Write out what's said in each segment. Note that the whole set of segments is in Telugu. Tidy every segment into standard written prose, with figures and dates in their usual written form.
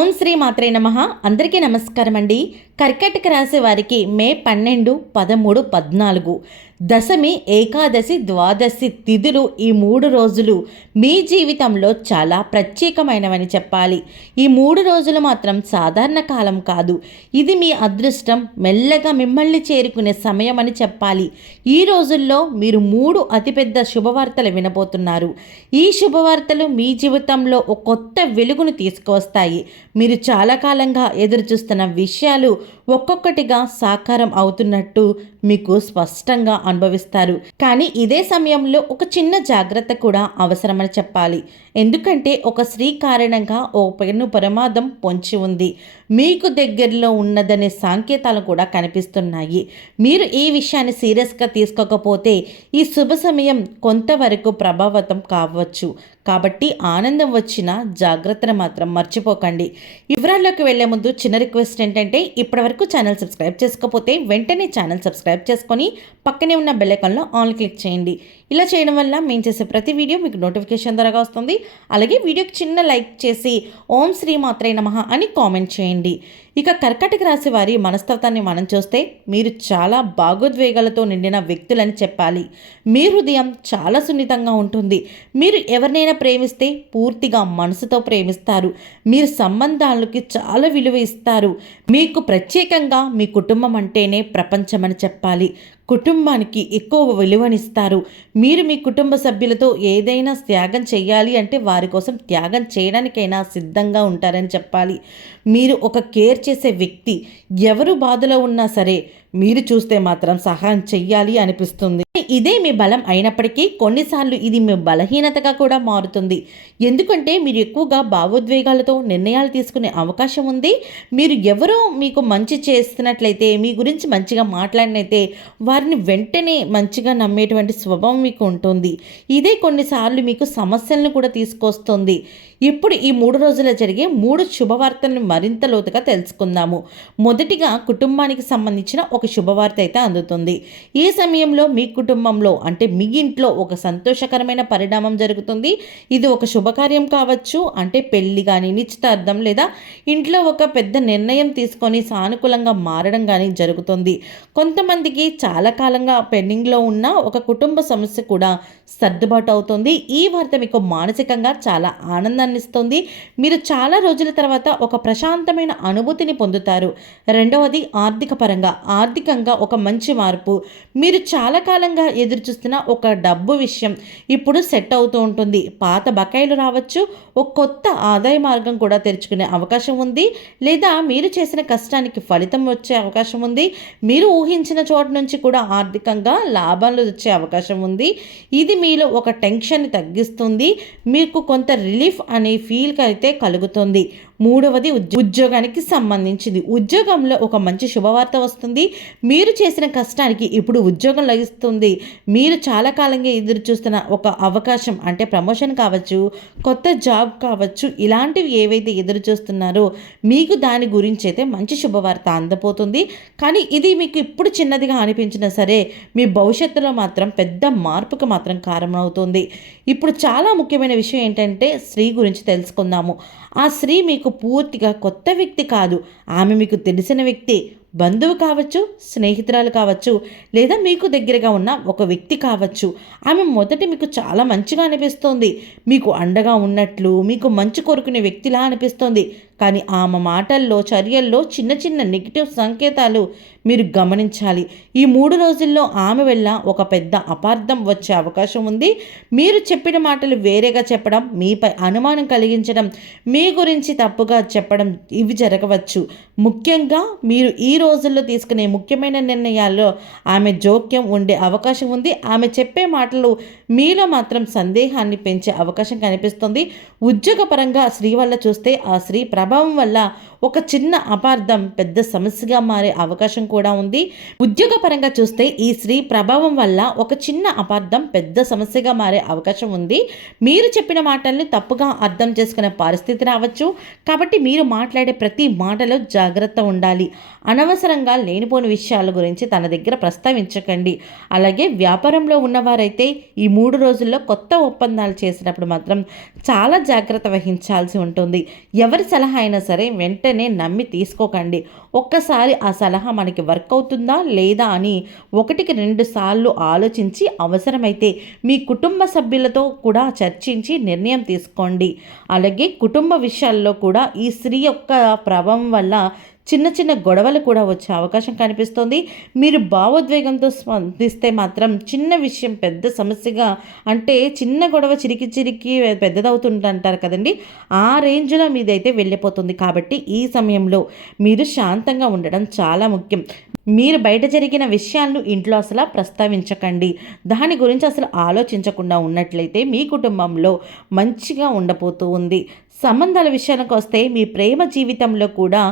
ఓం శ్రీ మాత్రే నమః. అందరికీ నమస్కారం అండి. కర్కాటక రాశి వారికి మే 12, 13, 14 దశమి, ఏకాదశి, ద్వాదశి తిథులు ఈ 3 రోజులు మీ జీవితంలో చాలా ప్రత్యేకమైనవని చెప్పాలి. ఈ 3 రోజులు మాత్రం సాధారణ కాలం కాదు. ఇది మీ అదృష్టం మెల్లగా మిమ్మల్ని చేరుకునే సమయం అని చెప్పాలి. ఈ రోజుల్లో మీరు 3 అతిపెద్ద శుభవార్తలు వినబోతున్నారు. ఈ శుభవార్తలు మీ జీవితంలో ఒక కొత్త వెలుగును తీసుకువస్తాయి. మీరు చాలా కాలంగా ఎదురుచూస్తున్న విషయాలు ఒక్కొక్కటిగా సాకారం అవుతున్నట్టు మీకు స్పష్టంగా అనుభవిస్తారు. కానీ ఇదే సమయంలో ఒక చిన్న జాగ్రత్త కూడా అవసరమని చెప్పాలి. ఎందుకంటే ఒక స్త్రీ కారణంగా ఓ పెను ప్రమాదం పొంచి ఉంది. మీకు దగ్గరలో ఉన్నదనే సంకేతాలు కూడా కనిపిస్తున్నాయి. మీరు ఈ విషయాన్ని సీరియస్గా తీసుకోకపోతే ఈ శుభ సమయం కొంతవరకు ప్రభావితం కావచ్చు. కాబట్టి ఆనందం వచ్చిన జాగ్రత్తను మాత్రం మర్చిపోకండి. వివరాల్లోకి వెళ్లే ముందు చిన్న రిక్వెస్ట్ ఏంటంటే, ఇప్పటివరకు ఛానల్ సబ్స్క్రైబ్ చేసుకోకపోతే వెంటనే ఛానల్ సబ్స్క్రైబ్ చేసుకొని పక్కనే ఉన్న బెల్ ఐకాన్లో ఆల్ క్లిక్ చేయండి. ఇలా చేయడం వల్ల మేము చేసే ప్రతి వీడియో మీకు నోటిఫికేషన్ ద్వారా వస్తుంది. అలాగే వీడియోకి చిన్న లైక్ చేసి ఓం శ్రీ మాత్రే నమః అని కామెంట్ చేయండి. ఇక కర్కాటక రాశి వారి మనస్తత్వాన్ని మనం చూస్తే, మీరు చాలా భావోద్వేగాలతో నిండిన వ్యక్తులని చెప్పాలి. మీ హృదయం చాలా సున్నితంగా ఉంటుంది. మీరు ఎవరినైనా ప్రేమిస్తే పూర్తిగా మనసుతో ప్రేమిస్తారు. మీరు సంబంధాలకి చాలా విలువ ఇస్తారు. మీకు ప్రత్యేకంగా మీ కుటుంబం అంటేనే ప్రపంచమని చెప్పాలి. కుటుంబానికి ఎక్కువ విలువనిస్తారు. మీరు మీ కుటుంబ సభ్యులతో ఏదైనా త్యాగం చేయాలి అంటే వారి కోసం త్యాగం చేయడానికైనా సిద్ధంగా ఉంటారని చెప్పాలి. మీరు ఒక కేర్ చేసే వ్యక్తి. ఎవరు బాధలో ఉన్నా సరే మీరు చూస్తే మాత్రం సహాయం చెయ్యాలి అనిపిస్తుంది. ఇదే మీ బలం అయినప్పటికీ కొన్నిసార్లు ఇది మీ బలహీనతగా కూడా మారుతుంది. ఎందుకంటే మీరు ఎక్కువగా భావోద్వేగాలతో నిర్ణయాలు తీసుకునే అవకాశం ఉంది. మీరు ఎవరో మీకు మంచి చేస్తున్నట్లయితే, మీ గురించి మంచిగా మాట్లాడినైతే వారిని వెంటనే మంచిగా నమ్మేటువంటి స్వభావం మీకు ఉంటుంది. ఇదే కొన్నిసార్లు మీకు సమస్యలను కూడా తీసుకొస్తుంది. ఇప్పుడు ఈ 3 రోజుల్లో జరిగే 3 శుభవార్తలను మరింత లోతుగా తెలుసుకుందాము. మొదటిగా కుటుంబానికి సంబంధించిన ఒక శుభవార్త అయితే అందుతుంది. ఈ సమయంలో మీ కుటుంబంలో అంటే మీ ఇంట్లో ఒక సంతోషకరమైన పరిణామం జరుగుతుంది. ఇది ఒక శుభకార్యం కావచ్చు, అంటే పెళ్లి కానీ, నిశ్చితార్థం, లేదా ఇంట్లో ఒక పెద్ద నిర్ణయం తీసుకొని సానుకూలంగా మారడం కానీ జరుగుతుంది. కొంతమందికి చాలా కాలంగా పెండింగ్లో ఉన్న ఒక కుటుంబ సమస్య కూడా సర్దుబాటు అవుతుంది. ఈ వార్త మీకు మానసికంగా చాలా ఆనందాన్ని ఇస్తుంది. మీరు చాలా రోజుల తర్వాత ఒక ప్రశాంతమైన అనుభూతిని పొందుతారు. రెండవది ఆర్థికంగా ఒక మంచి మార్పు. మీరు చాలా కాలంగా ఎదురుచూస్తున్న ఒక డబ్బు విషయం ఇప్పుడు సెట్ అవుతూ ఉంటుంది. పాత బకాయిలు రావచ్చు, ఒక కొత్త ఆదాయ మార్గం కూడా తెరుచుకునే అవకాశం ఉంది. లేదా మీరు చేసిన కష్టానికి ఫలితం వచ్చే అవకాశం ఉంది. మీరు ఊహించిన చోటు నుంచి కూడా ఆర్థికంగా లాభాలు వచ్చే అవకాశం ఉంది. ఇది మీలో ఒక టెన్షన్ తగ్గిస్తుంది. మీకు కొంత రిలీఫ్ అనే ఫీల్ అయితే కలుగుతుంది. మూడవది ఉద్యోగానికి సంబంధించింది. ఉద్యోగంలో ఒక మంచి శుభవార్త వస్తుంది. మీరు చేసిన కష్టానికి ఇప్పుడు ఉద్యోగం లభిస్తుంది. మీరు చాలా కాలంగా ఎదురు చూస్తున్న ఒక అవకాశం, అంటే ప్రమోషన్ కావచ్చు, కొత్త జాబ్ కావచ్చు, ఇలాంటివి ఏవైతే ఎదురు చూస్తున్నారో మీకు దాని గురించి అయితే మంచి శుభవార్త అందబోతుంది. కానీ ఇది మీకు ఇప్పుడు చిన్నదిగా అనిపించినా సరే మీ భవిష్యత్తులో మాత్రం పెద్ద మార్పుకు మాత్రం కారణమవుతుంది. ఇప్పుడు చాలా ముఖ్యమైన విషయం ఏంటంటే, స్త్రీ గురించి తెలుసుకుందాము. ఆ స్త్రీ మీకు పూర్తిగా కొత్త వ్యక్తి కాదు. ఆమె మీకు తెలిసిన వ్యక్తి, బంధువు కావచ్చు, స్నేహితురాలు కావచ్చు, లేదా మీకు దగ్గరగా ఉన్న ఒక వ్యక్తి కావచ్చు. ఆమె మొదట మీకు చాలా మంచిగా అనిపిస్తుంది. మీకు అండగా ఉన్నట్లు, మీకు మంచి కోరుకునే వ్యక్తిలా అనిపిస్తుంది. కానీ ఆమె మాటల్లో, చర్యల్లో చిన్న చిన్న నెగిటివ్ సంకేతాలు మీరు గమనించాలి. ఈ 3 రోజుల్లో ఆమె వల్ల ఒక పెద్ద అపార్థం వచ్చే అవకాశం ఉంది. మీరు చెప్పిన మాటలు వేరేగా చెప్పడం, మీపై అనుమానం కలిగించడం, మీ గురించి తప్పుగా చెప్పడం, ఇవి జరగవచ్చు. ముఖ్యంగా మీరు ఈ రోజుల్లో తీసుకునే ముఖ్యమైన నిర్ణయాల్లో ఆమె జోక్యం ఉండే అవకాశం ఉంది. ఆమె చెప్పే మాటలు మీలో మాత్రం సందేహాన్ని పెంచే అవకాశం కనిపిస్తుంది. ఉద్యోగపరంగా స్త్రీ వల్ల చూస్తే ఆ స్త్రీ ప్రభావం వల్ల ఒక చిన్న అపార్థం పెద్ద సమస్యగా మారే అవకాశం కూడా ఉంది. ఉద్యోగపరంగా చూస్తే ఈ స్త్రీ ప్రభావం వల్ల ఒక చిన్న అపార్థం పెద్ద సమస్యగా మారే అవకాశం ఉంది. మీరు చెప్పిన మాటల్ని తప్పుగా అర్థం చేసుకునే పరిస్థితి రావచ్చు. కాబట్టి మీరు మాట్లాడే ప్రతి మాటలో జాగ్రత్త ఉండాలి. అనవసర అనవసరంగా లేనిపోని విషయాల గురించి తన దగ్గర ప్రస్తావించకండి. అలాగే వ్యాపారంలో ఉన్నవారైతే ఈ 3 రోజుల్లో కొత్త ఒప్పందాలు చేసినప్పుడు మాత్రం చాలా జాగ్రత్త వహించాల్సి ఉంటుంది. ఎవరి సలహా అయినా సరే వెంటనే నమ్మి తీసుకోకండి. ఒక్కసారి ఆ సలహా మనకి వర్క్ అవుతుందా లేదా అని 1-2 సార్లు ఆలోచించి అవసరమైతే మీ కుటుంబ సభ్యులతో కూడా చర్చించి నిర్ణయం తీసుకోండి. అలాగే కుటుంబ విషయాల్లో కూడా ఈ స్త్రీ యొక్క ప్రభావం వల్ల చిన్న చిన్న గొడవలు కూడా వచ్చే అవకాశం కనిపిస్తుంది. మీరు భావోద్వేగంతో స్పందిస్తే మాత్రం చిన్న విషయం పెద్ద సమస్యగా, అంటే చిన్న గొడవ చిరికి చిరికి పెద్దదవుతుందంటారు కదండి, ఆ రేంజ్లో మీదైతే వెళ్ళిపోతుంది. కాబట్టి ఈ సమయంలో మీరు శాంతంగా ఉండడం చాలా ముఖ్యం. మీరు బయట జరిగిన విషయాలను ఇంట్లో అసలు ప్రస్తావించకండి. దాని గురించి అసలు ఆలోచించకుండా ఉన్నట్లయితే మీ కుటుంబంలో మంచిగా ఉండబోతూ ఉంది. సంబంధాల విషయానికి వస్తే మీ ప్రేమ జీవితంలో కూడా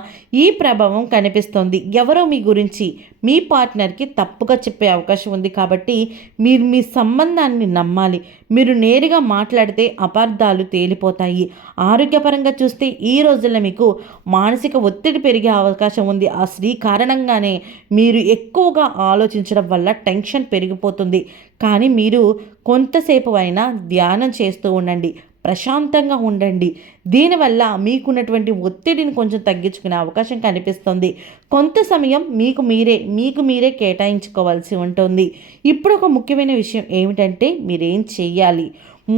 ఈ ప్రభావం కనిపిస్తుంది. ఎవరో మీ గురించి మీ పార్ట్నర్కి తప్పుగా చెప్పే అవకాశం ఉంది. కాబట్టి మీరు మీ సంబంధాన్ని నమ్మాలి. మీరు నేరుగా మాట్లాడితే అపార్థాలు తేలిపోతాయి. ఆరోగ్యపరంగా చూస్తే ఈ రోజుల్లో మీకు మానసిక ఒత్తిడి పెరిగే అవకాశం ఉంది. ఆ స్త్రీ కారణంగానే మీరు ఎక్కువగా ఆలోచించడం వల్ల టెన్షన్ పెరిగిపోతుంది. కానీ మీరు కొంతసేపు అయినా ధ్యానం చేస్తూ ఉండండి, ప్రశాంతంగా ఉండండి. దీనివల్ల మీకున్నటువంటి ఒత్తిడిని కొంచెం తగ్గించుకునే అవకాశం కనిపిస్తుంది. కొంత సమయం మీకు మీరే కేటాయించుకోవాల్సి ఉంటుంది. ఇప్పుడు ఒక ముఖ్యమైన విషయం ఏమిటంటే మీరేం చెయ్యాలి.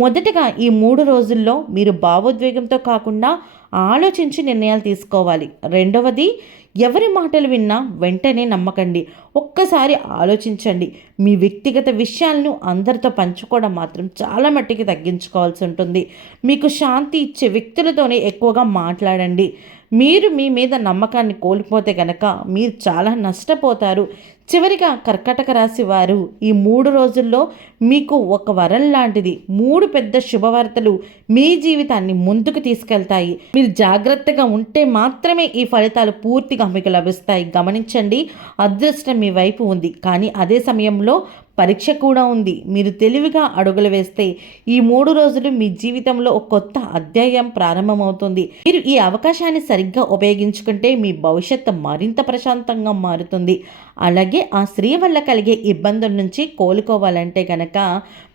మొదటగా ఈ 3 రోజుల్లో మీరు భావోద్వేగంతో కాకుండా ఆలోచించి నిర్ణయాలు తీసుకోవాలి. రెండవది, ఎవరి మాటలు విన్నా వెంటనే నమ్మకండి. ఒక్కసారి ఆలోచించండి. మీ వ్యక్తిగత విషయాలను అందరితో పంచుకోవడం మాత్రం చాలా మట్టికి తగ్గించుకోవాల్సి ఉంటుంది. మీకు శాంతి ఇచ్చే వ్యక్తులతోనే ఎక్కువగా మాట్లాడండి. మీరు మీ మీద నమ్మకాన్ని కోల్పోతే కనుక మీరు చాలా నష్టపోతారు. చివరిగా కర్కాటక రాశి వారు ఈ 3 రోజుల్లో మీకు ఒక వరం లాంటిది 3 పెద్ద శుభవార్తలు మీ జీవితాన్ని ముందుకు తీసుకెళ్తాయి. మీరు జాగ్రత్తగా ఉంటే మాత్రమే ఈ ఫలితాలు పూర్తిగా మీకు లభిస్తాయి. గమనించండి, అదృష్టం మీ వైపు ఉంది, కానీ అదే సమయంలో పరీక్ష కూడా ఉంది. మీరు తెలివిగా అడుగులు వేస్తే ఈ 3 రోజులు మీ జీవితంలో ఒక కొత్త అధ్యాయం ప్రారంభమవుతుంది. మీరు ఈ అవకాశాన్ని సరిగ్గా ఉపయోగించుకుంటే మీ భవిష్యత్తు మరింత ప్రశాంతంగా మారుతుంది. అలాగే ఆ స్త్రీ వల్ల కలిగే ఇబ్బందుల నుంచి కోలుకోవాలంటే కనుక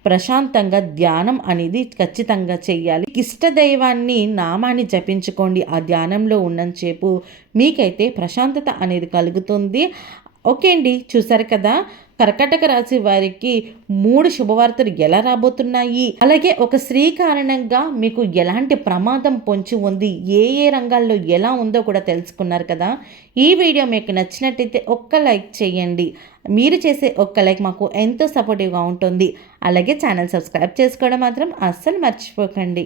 ప్రశాంతంగా ధ్యానం అనేది ఖచ్చితంగా చేయాలి. ఇష్టదైవాన్ని నామాన్ని జపించుకోండి. ఆ ధ్యానంలో ఉన్నంతసేపు మీకైతే ప్రశాంతత అనేది కలుగుతుంది. ఓకే అండి, చూసారు కదా కర్కాటక రాశి వారికి 3 శుభవార్తలు ఎలా రాబోతున్నాయి, అలాగే ఒక స్త్రీ కారణంగా మీకు ఎలాంటి ప్రమాదం పొంచి ఉంది, ఏ ఏ రంగాల్లో ఎలా ఉందో కూడా తెలుసుకున్నారు కదా. ఈ వీడియో మీకు నచ్చినట్టయితే ఒక్క లైక్ చేయండి. మీరు చేసే ఒక్క లైక్ మాకు ఎంతో సపోర్టివ్గా ఉంటుంది. అలాగే ఛానల్ సబ్స్క్రైబ్ చేసుకోవడం మాత్రం అస్సలు మర్చిపోకండి.